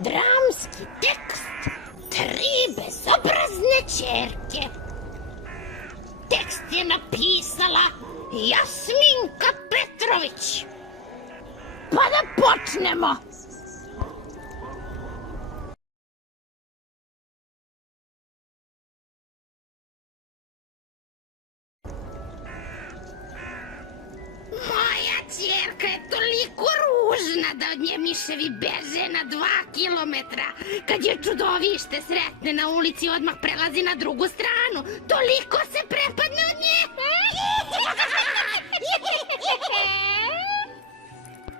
Dramski tekst Tri bezobrazne ćerke. Tekst je napisala Jasminka Petrović. Pa da počnemo. Moja ćerka je toliko ružna da od nje miševi beže na 2 kilometra. Kad je čudovište sretne na ulici, odmah prelazi na drugu stranu. Toliko se prepadne od nje.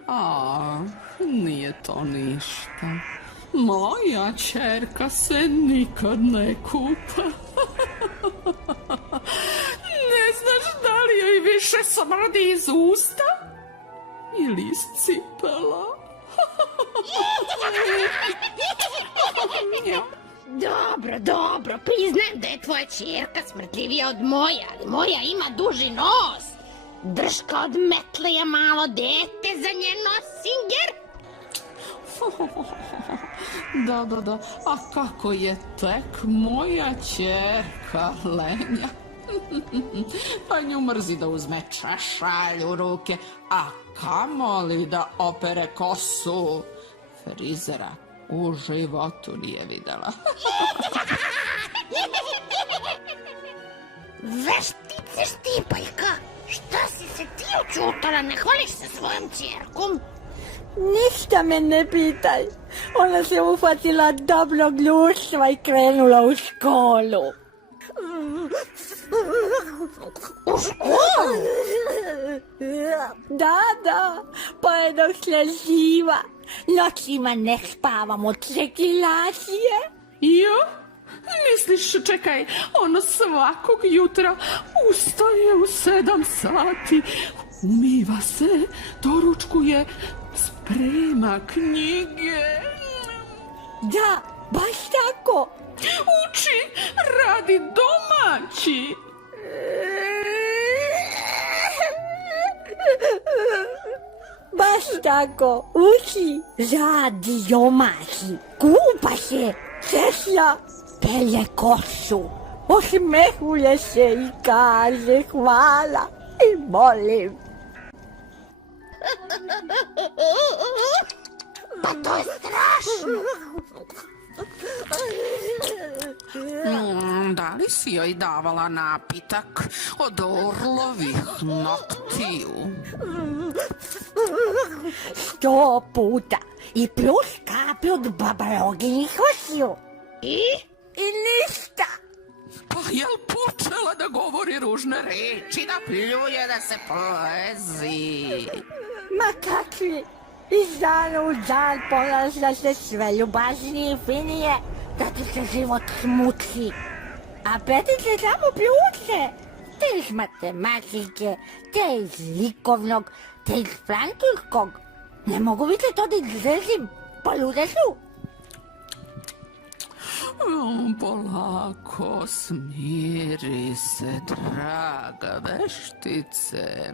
A, nije to ništa. Moja ćerka se nikad ne kupa. Ne znaš da li joj više smrdi iz usta ili iz cipela? Dobro, priznajem da je tvoja ćerka smrdljivija od moja, ali moja ima duži nos. Drška od metle je malo dete za njen nosinger. Da, a kako je tek moja ćerka lenja. Pa nju mrzi da uzme češalj u ruke, a kamoli da opere kosu. Frizera u životu nije videla. Veštice Štipaljka, šta si se ti učutala, ne hvališ se svojom ćerkom? Ništa me ne pitaj. Ona se uhvatila dobrog ljudstva i krenula u školu. U školu? Da, pa je došla živa. Noćima ne spavam od cirkulacije. Jo? Misliš, čekaj, ono svakog jutra ustaje u 7 sati, umiva se, doručkuje, sprema knjige. Da, baš tako. Uči, radi domaći. Baš tako, uči, radi domaći, kupa se, češlja, pelje kosu, osmehuje se i kaže hvala i molim. Pa to je strašno. Da li si joj davala napitak od orlovih noktiju? 100 puta i plus kapi od babaroginih očiju. I? I ništa. Pa jel počela da govori ružne reči, da pljuje, da se plezi? Ma kakvi, iz dana u dan ponaša se sve ljubaznije i finije, da ti se život smuči. A petice samo pljuče, te iz matematike, te iz likovnog, te iz francuskog. Ne mogu više to da izrezim, poljude su. Polako, smiri se, draga veštice.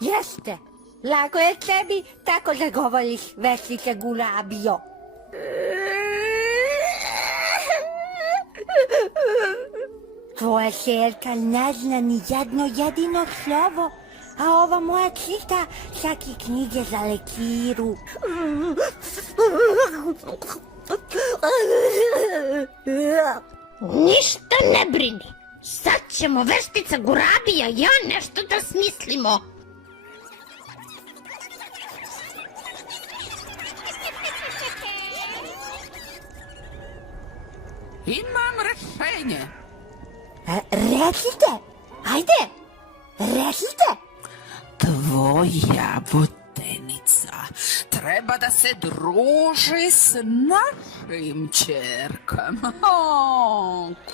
Jeste, lako je tebi tako da govoriš, veštice Gulabio. Tvoja ćerka ne zna ni jedno jedino slovo, a ova moja čita čak i knjige za lekiru. Ništa ne brini. Sad ćemo veštica Gurabija i ja nešto da smislimo. Imam rešenje. Recite, ajde, recite. Tvoja vodenica treba da se druži s našim ćerkama.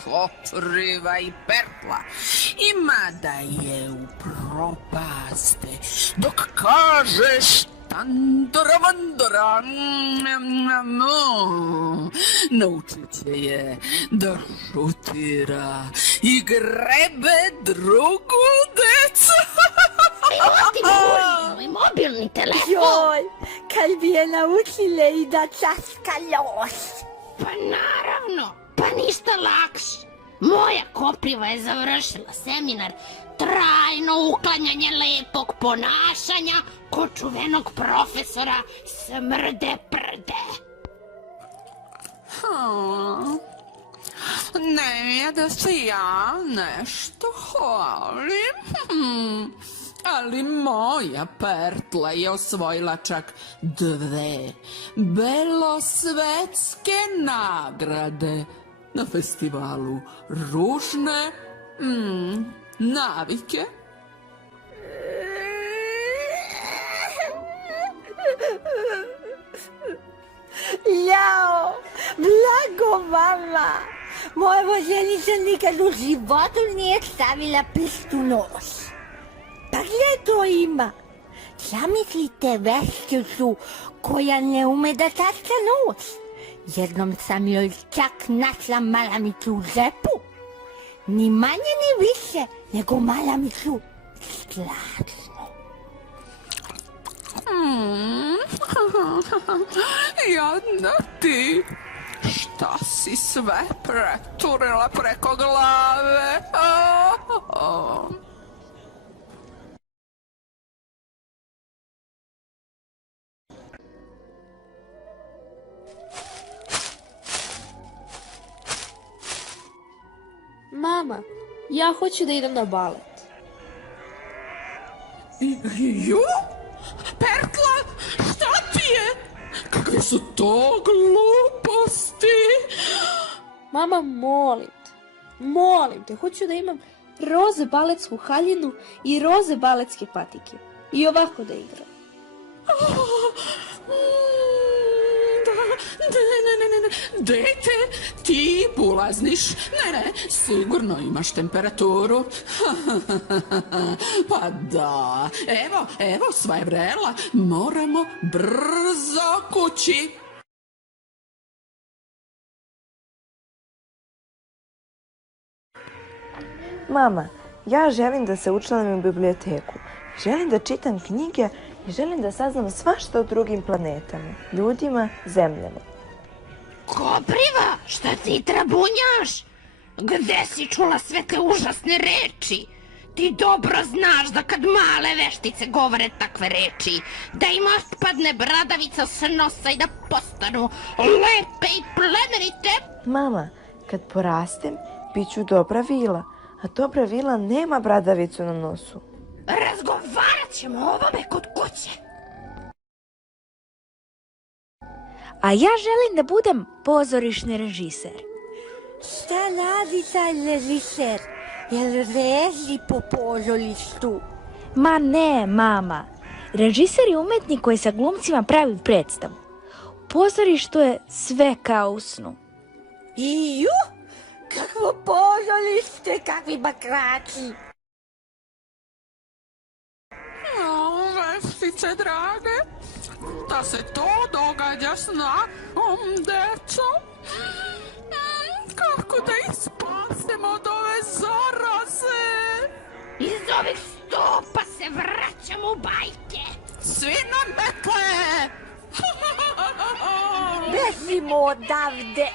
Kopriva i Pertla. Ima da je upropaste dok kažeš tandora vandora. Naučit će je da šutira i grebe drugu decu. Evo ti moj mobilni telefon. Joj, kad bi je naučile i da časka los. Pa naravno, pa ništa lakše. Moja kopriva je završila seminar trajno uklanjanje lepog ponašanja kod čuvenog profesora Smrde Prde. Ne da se ja nešto hvalim, ali moja Pertla je osvojila čak 2 belosvetske nagrade na festivalu ružne navike. Jao, blago vama. Moja voženica nikad u životu nije stavila prst u nos. Pa gdje to ima? Zamislite veščicu koja ne ume da tačka nos. Jednom sam joj čak našla malamicu u džepu. Ni manje ni više nego malamicu strašno. Jadna ti, šta si sve preturila preko glave? Mama, ja hoću da idem na balet. Ju? Pertla, šta ti je? Kakve su to gluposti? Mama, molim te, hoću da imam roze baletsku haljinu i roze baletske patike. I ovako da igram. Ne. Dete, ti bulazniš. Ne, sigurno imaš temperaturu. Pa da, evo, sva je vrela. Moramo brzo kući. Mama, ja želim da se učlanim u biblioteku. Želim da čitam knjige i želim da saznam svašta o drugim planetama, ljudima, zemljama. Kopriva, šta ti trabunjaš? Gde si čula sve te užasne reči? Ti dobro znaš da kad male veštice govore takve reči, da im otpadne bradavica s nosa i da postanu lepe i plemenite. Mama, kad porastem, bit ću dobra vila, a dobra vila nema bradavicu na nosu. Razgovarat ćemo o ovome kod kuće. A ja želim da budem pozorišni režiser. Šta radi taj režiser? Jel reži po pozorištu? Ma ne, mama. Režiser je umetnik koji sa glumcima pravi predstavu. U pozorištu je sve kao u snu. Iju, kakvo pozorište, kakvi bakrači. Veštice drage, da se to događa s našom decom. Kako da ih spasemo od ove zaraze? Iz ovih stupa se vraćamo u bajke. Svi na metle! Bežimo odavde.